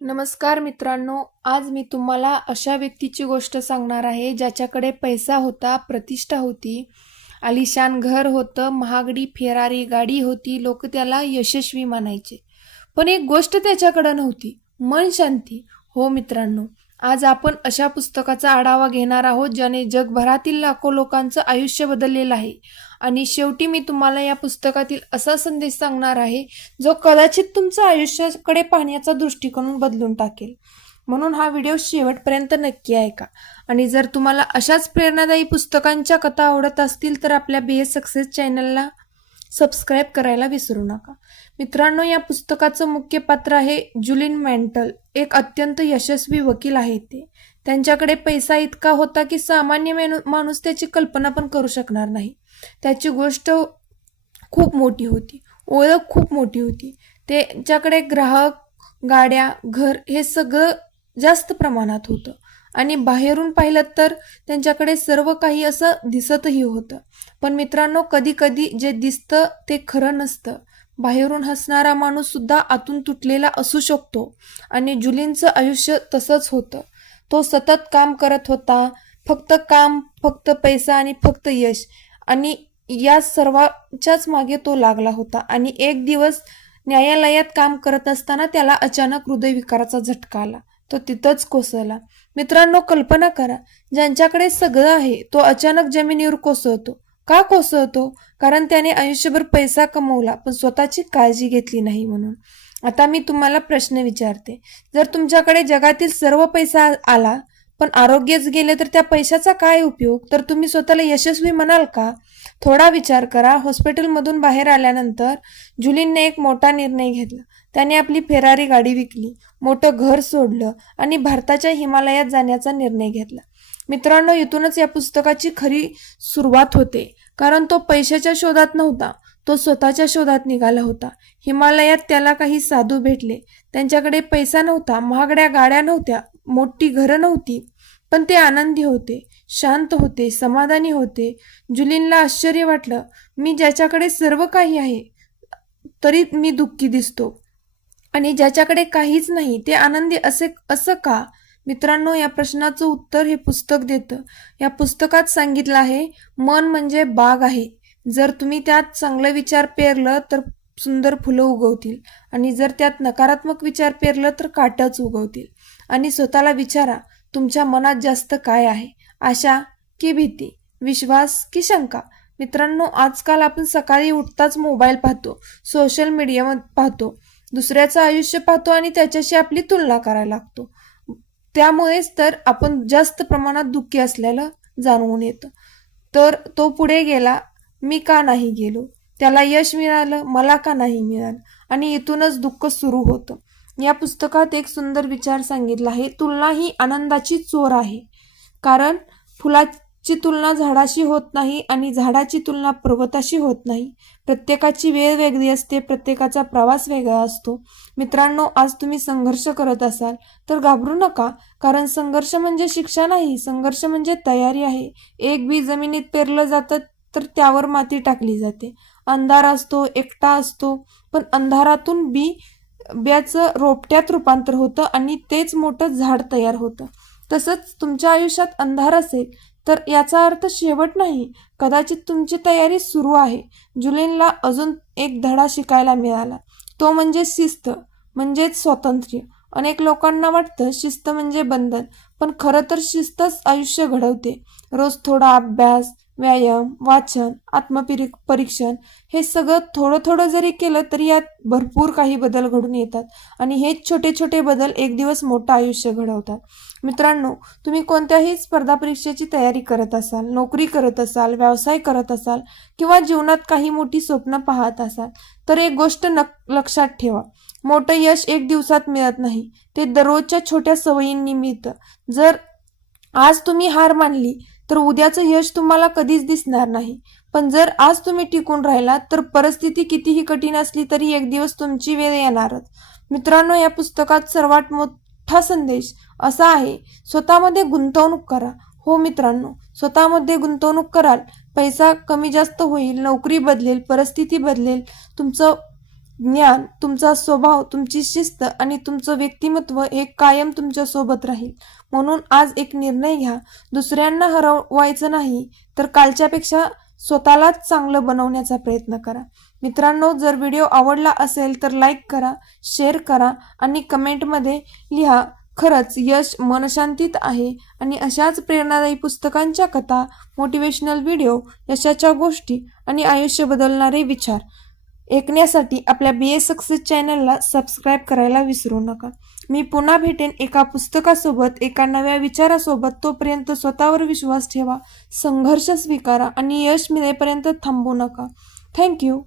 नमस्कार मित्रांनो, आज मी तुम्हाला अशा व्यक्तीची गोष्ट सांगणार आहे ज्याच्याकडे पैसा होता, प्रतिष्ठा होती, आलिशान घर होतं, महागडी फेरारी गाडी होती, लोक त्याला यशस्वी मानायचे. पण एक गोष्ट त्याच्याकडे नव्हती, मन शांती. हो मित्रांनो, आज आपण अशा पुस्तकाचा आढावा घेणार आहोत ज्याने जगभरातील लाखो लोकांचं आयुष्य बदललेलं आहे. आणि शेवटी मी तुम्हाला या पुस्तकातील असा संदेश सांगणार आहे जो कदाचित तुमचं आयुष्याकडे पाहण्याचा दृष्टिकोन बदलून टाकेल. म्हणून हा व्हिडिओ शेवटपर्यंत नक्की ऐका. आणि जर तुम्हाला अशाच प्रेरणादायी पुस्तकांच्या कथा आवडत असतील तर आपल्या BS सक्सेस चॅनलला सबस्क्राईब करायला विसरू नका. मित्रांनो, या पुस्तकाचं मुख्य पात्र आहे जुलिन मॅन्टल. एक अत्यंत यशस्वी वकील आहे ते. त्यांच्याकडे पैसा इतका होता की सामान्य माणूस त्याची कल्पना पण करू शकणार नाही. त्याची गोष्ट खूप मोठी होती, ओळख खूप मोठी होती. त्यांच्याकडे ग्राहक, गाड्या, घर हे सगळं जास्त प्रमाणात होतं. आणि बाहेरून पाहिलं तर त्यांच्याकडे सर्व काही असं दिसतही होतं. पण मित्रांनो, कधी कधी जे दिसतं ते खरं नसतं. बाहेरून हसणारा माणूस सुद्धा आतून तुटलेला असू शकतो. आणि जुलिनचं आयुष्य तसंच होतं. तो सतत काम करत होता, फक्त काम, फक्त पैसा आणि फक्त यश. आणि या सर्वाच्याच मागे तो लागला होता. आणि एक दिवस न्यायालयात काम करत असताना त्याला अचानक हृदयविकाराचा झटका आला. तो तिथंच कोसळला. मित्रांनो, कल्पना करा, ज्यांच्याकडे सगळं आहे तो अचानक जमिनीवर कोसळतो. का कोसळतो? कारण त्याने आयुष्यभर पैसा कमवला पण स्वतःची काळजी घेतली नाही म्हणून. आता मी तुम्हाला प्रश्न विचारते, जर तुमच्याकडे जगातील सर्व पैसा आला पण आरोग्यच गेले तर त्या पैशाचा काय उपयोग? तर तुम्ही स्वतःला यशस्वी म्हणाल का? थोडा विचार करा. हॉस्पिटलमधून बाहेर आल्यानंतर जुलिनने एक मोठा निर्णय घेतला. त्याने आपली फेरारी गाडी विकली, मोठं घर सोडलं आणि भारताच्या हिमालयात जाण्याचा निर्णय घेतला. मित्रांनो, इथूनच या पुस्तकाची खरी सुरुवात होते. कारण तो पैशाच्या शोधात नव्हता, तो स्वतःच्या शोधात निघाला होता. हिमालयात त्याला काही साधू भेटले. त्यांच्याकडे पैसा नव्हता, महागड्या गाड्या नव्हत्या, मोठी घरं नव्हती, पण ते आनंदी होते, शांत होते, समाधानी होते. जुलिनला आश्चर्य वाटलं, मी ज्याच्याकडे सर्व काही आहे तरी मी दुःखी दिसतो, आणि ज्याच्याकडे काहीच नाही ते आनंदी असं का? मित्रांनो, या प्रश्नाचं उत्तर हे पुस्तक देतं. या पुस्तकात सांगितलं आहे, मन म्हणजे बाग आहे. जर तुम्ही त्यात चांगलं विचार पेरलं तर सुंदर फुलं उगवतील, आणि जर त्यात नकारात्मक विचार पेरलं तर काटच उगवतील. आणि स्वतःला विचारा, तुमच्या मनात जास्त काय आहे? आशा की भीती? विश्वास की शंका? मित्रांनो, आजकाल आपण सकाळी उठताच मोबाईल पाहतो, सोशल मीडिया पाहतो, दुसऱ्याचं आयुष्य पाहतो आणि त्याच्याशी आपली तुलना करायला लागतो. त्यामुळेच तर आपण जास्त प्रमाणात दुःखी असल्याला जाणवून येतं. तर तो पुढे गेला, मी का नाही गेलो? त्याला यश मिळालं, मला का नाही मिळालं? आणि इथूनच दुःख सुरू होतं. या पुस्तकात एक सुंदर विचार सांगितला आहे, तुलना ही आनंदाची चोर आहे. कारण फुलाची तुलना झाडाशी होत नाही आणि झाडाची तुलना पर्वताशी होत नाही. प्रत्येकाची वेळ वेगळी असते, प्रत्येकाचा प्रवास वेगळा असतो. मित्रांनो, आज तुम्ही संघर्ष करत असाल तर घाबरू नका. कारण संघर्ष म्हणजे शिक्षा नाही, संघर्ष म्हणजे तयारी आहे. एक बी जमिनीत पेरलं जातं तर त्यावर माती टाकली जाते. अंधार असतो, एकटा असतो, पण अंधारातून बियाचं रोपट्यात रूपांतर होतं आणि तेच मोठं झाड तयार होतं. तसंच तुमच्या आयुष्यात अंधार असेल तर याचा अर्थ शेवट नाही, कदाचित तुमची तयारी सुरू आहे. जुलिनला अजून एक धडा शिकायला मिळाला, तो म्हणजे शिस्त म्हणजेच स्वातंत्र्य. अनेक लोकांना वाटतं शिस्त म्हणजे बंधन, पण खरं तर शिस्तच आयुष्य घडवते. रोज थोडा अभ्यास, व्यायाम, वाचन, आत्मपरीक्षण हे सगळं थोडं थोडं जरी केलं तरी यात भरपूर काही बदल घडून येतात. आणि हेच छोटे छोटे बदल एक दिवस मोठं आयुष्य घडवतात. मित्रांनो, तुम्ही कोणत्याही स्पर्धा परीक्षेची तयारी करत असाल, नोकरी करत असाल, व्यवसाय करत असाल किंवा जीवनात काही मोठी स्वप्न पाहत असाल तर एक गोष्ट लक्षात ठेवा, मोठं यश एक दिवसात मिळत नाही, ते दररोजच्या छोट्या सवयींनी मिळतं. जर आज तुम्ही हार मानली तर उद्याचं यश तुम्हाला कधीच दिसणार नाही. पण जर आज तुम्ही टिकून राहिलात तर परिस्थिती कितीही कठीण असली तरी एक दिवस तुमची वेळ येणारच. मित्रांनो, या पुस्तकात सर्वात मोठा संदेश असा आहे, स्वतःमध्ये गुंतवणूक करा. हो मित्रांनो, स्वतःमध्ये गुंतवणूक कराल, पैसा कमी जास्त होईल, नोकरी बदलेल, परिस्थिती बदलेल, तुमचं ज्ञान, तुमचा स्वभाव, तुमची शिस्त आणि तुमचं व्यक्तिमत्व हे कायम तुमच्या सोबत राहील. म्हणून आज एक निर्णय घ्या. दुसऱ्यांना हरवायचं नाही, तर कालच्यापेक्षा स्वतःलाच चांगलं बनवण्याचा प्रयत्न करा. मित्रांनो, जर व्हिडिओ आवडला असेल तर लाईक करा, शेअर करा आणि कमेंटमध्ये लिहा, खरंच यश मनशांतीत आहे. आणि अशाच प्रेरणादायी पुस्तकांच्या कथा, मोटिवेशनल व्हिडिओ, यशाच्या गोष्टी आणि आयुष्य बदलणारे विचार ऐकण्यासाठी आपल्या BS सक्सेस चॅनलला सबस्क्राईब करायला विसरू नका. मी पुन्हा भेटेन एका पुस्तकासोबत, एका नव्या विचारासोबत. तोपर्यंत स्वतःवर विश्वास ठेवा, संघर्ष स्वीकारा आणि यश मिळेपर्यंत थांबू नका. थँक्यू.